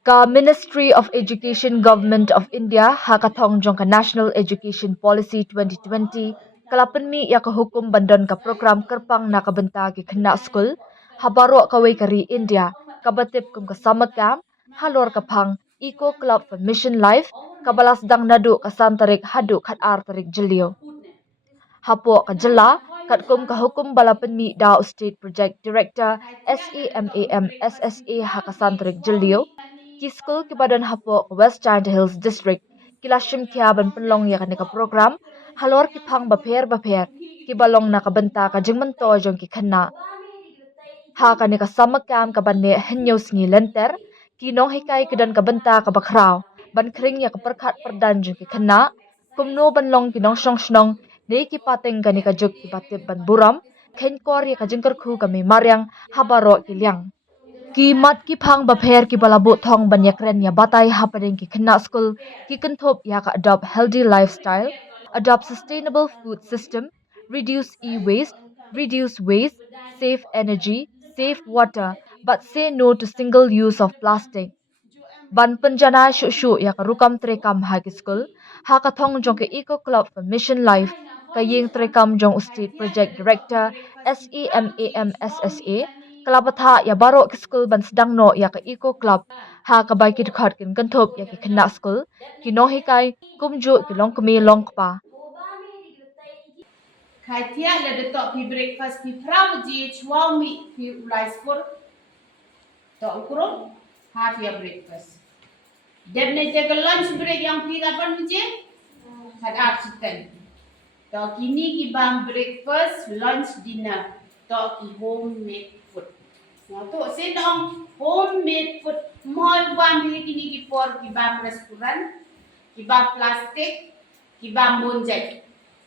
Ka Ministry of Education Government of India hakathong jong ka National Education Policy 2020 kalapan mi ya ka hukum bandon ka program kerpang nakabenta ki kena school habaro kawai kari India kabatip kum ka samakam halor ka phang Eco Club for Mission Life kabalas dang nadu ka santarik hadu khat ar tarik jelio hapo ka jela kat kum ka hukum balapan mi da State Project Director SEMAM SSA hakasantarik jelio ki school ki badan hapo West Jaintia Hills District kilashim kia ban pynlong ya kanika program halor ki phang baper ki balong na kabenta ka jingman to jong ki khanna ha kanika samakam ka banne henyos ngi lenter ki nong hikai kedan kabenta ka bakrao ban kring ya ka perkhat perdan jong ki khanna kumno ban long ki nong shong shnong ne ki pateng kanika juk ki batip ban buram khen kor ya ka jingkar khu kami maryang habaro ki liang ki mat ki phang ba pher ki balabu thong ban yakren ya batai hapadeng ki khna school ki kanthop ya ka adopt healthy lifestyle, adopt sustainable food system, reduce waste, save energy, save water, but say no to single use of plastic. Ban penjana shu ya ka rukam trekam high school ha ka thong jong ke Eco Club for Mission Life ka ying trekam jong state project director SEMAMSSA kalabatha ya baro ki school ban sedang no ya ka Eco Club ha ka bai ki khat kin kanthop ya ki khna school ki no hi kai kumju ki long kmi long pa Khai thia le de to pi breakfast pi frau ji chwa mi pi rice for to ukro half ya breakfast. Debne je ke lunch break yang pi kapan je? Had absiten. To kini ki bang breakfast, lunch, dinner. To ki homemade food. Nah to sen ong homemade food. Moi bang pi kini ki por ki bang restoran, ki bang plastik, ki bang bonjai.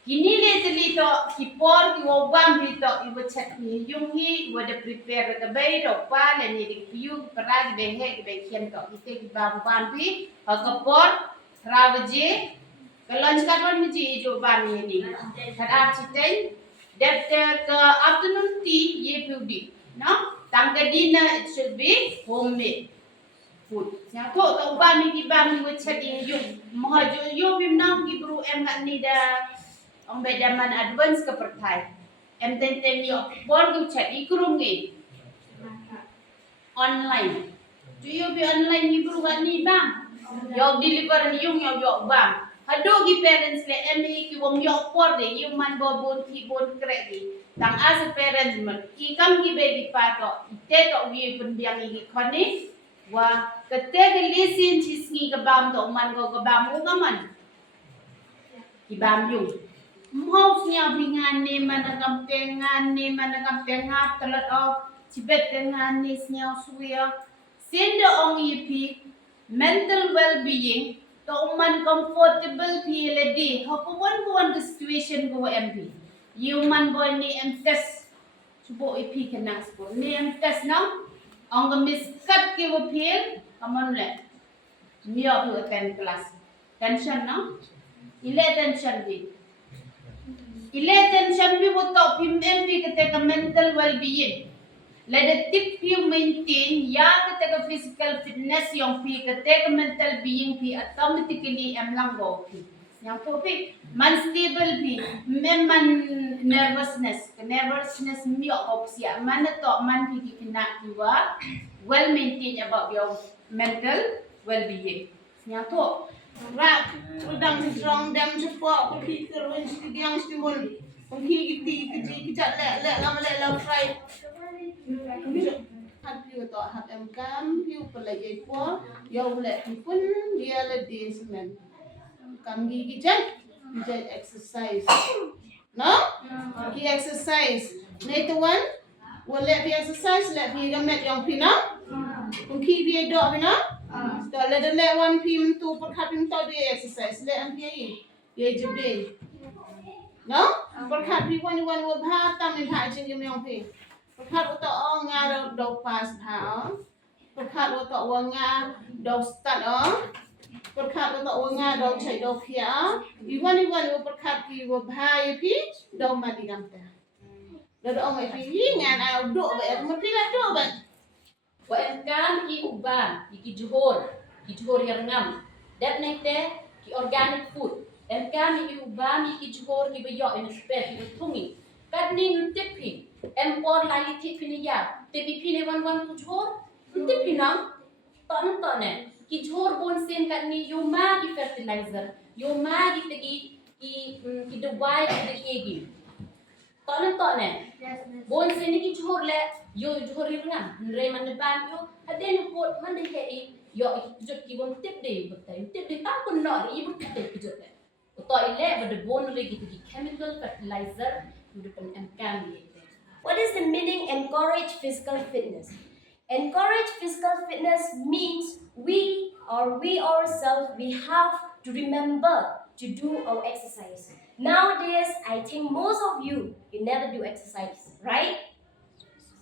Kini le teli to ki por ki wo bang pi to I wo chat ni yung hi wo de prepare ka bai do pa le ni di piu para di be he be kien to ite ki bang pi ha ka por ravaje ka lunch ka ton mi ji jo bang ni kan ar chitai that the afternoon tea ye piu di no tang ka dinner it should be homemade food nya to to bang mi ki bang wo chat ni yung mo jo yo bim nam ki bru em ngat ni da Ang bedaman advance ke pertai. Em ten yo bor gu chat ikrum ge. Online. Do you be online ni bru kan ni bang? Yo deliver yung yo bang. Hado gi parents le em ki wong yo por de yung man bo bon ki bon krek di. Tang as a parents man ki kam gi be di pa to. Ite to wi pun biang gi khoni. Wa kete ge lisin chisngi ke bam to man go ke bam u kaman. Ki bam yung. Mau nya bingan ni managam tengan ni managam tengat telat of cibet tengan ni nya suya send ong yipi mental well-being to man comfortable feel di how one the situation go mp you man boy ni test subo ipi kena subo ni test now ong miskat ki wo feel kaman le mio to attend class tension now ile tension di Ile tension bi woto pim MP ketika mental well-being. Lada tip you maintain ya ketika physical fitness yang pi ketika mental being pi automatically langgo pi. Yang tu pi man stable pi memang nervousness miok opsia mana to man pi kena kiwa well maintain about your mental well-being. Yang tu Rak, udang strong dam support pergi ke ruang yang stimul. Pergi kita kejap lek lama lek lam fry. Hati tu hak kam piu pelai ekor, yau lek pun dia le di semen. Kam gigi kejap exercise. No? Pergi exercise. Nay tuan, boleh pergi exercise lek pergi gamet yang pina. Pergi dia dok pina. So let the let one pim to put having to do exercise. Let them be ye jube. No? Put happy one will have time in hatching your young pig. Put hat with the all ngara dog pass how. Put hat with the one ngara dog start on. Put hat with the one ngara dog check dog here. You want will put hat you will buy a peach, dog money come there. The only thing and I'll do it. I'm a pillar do it. Wa emkan ki uban, ki johor yang ngam. Dat nekte ki organic food. Emkan ki uban, ki johor ki beyo in spare ki tungi. Kad ni ntipi, empor lagi tipi ni ya. Tipi pine wan tu johor, ntipi nam. Tonton ki johor bon sen kad ni yoma ki fertilizer, yoma ki tegi ki dewai ki degi. Tonton bon sen ki johor le yo johor irngan, nre man ban yo aden pot man de hei yo jot ki bon tip de betai tip de tak kun no ri bu tip de jot to ile bade bon re ki tegi chemical fertilizer du pen emkan ni. What is the meaning encourage physical fitness? Encourage physical fitness means we ourselves, we have to remember to do our exercise. Nowadays, I think most of you never do exercise, right?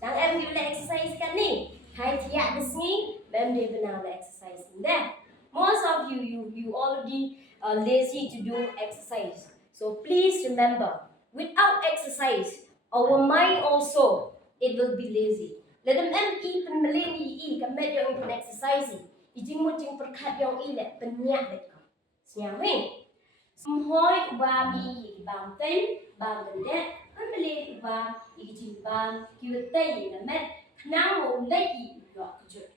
Đang em you like exercise kan ni? Hai tiap di sini, mem dia benar like exercise. Then, most of you already lazy to do exercise. So please remember, without exercise, our mind also it will be lazy. Let them eat and meleni kan med yang ikut exercise. Ijing mo jing perkat yang ile penyak dek. Siang wing. Semhoi ubami bang ten bang gede kan meleni ubam ijing bang kiwetay na med nang mo lagi yo kujut.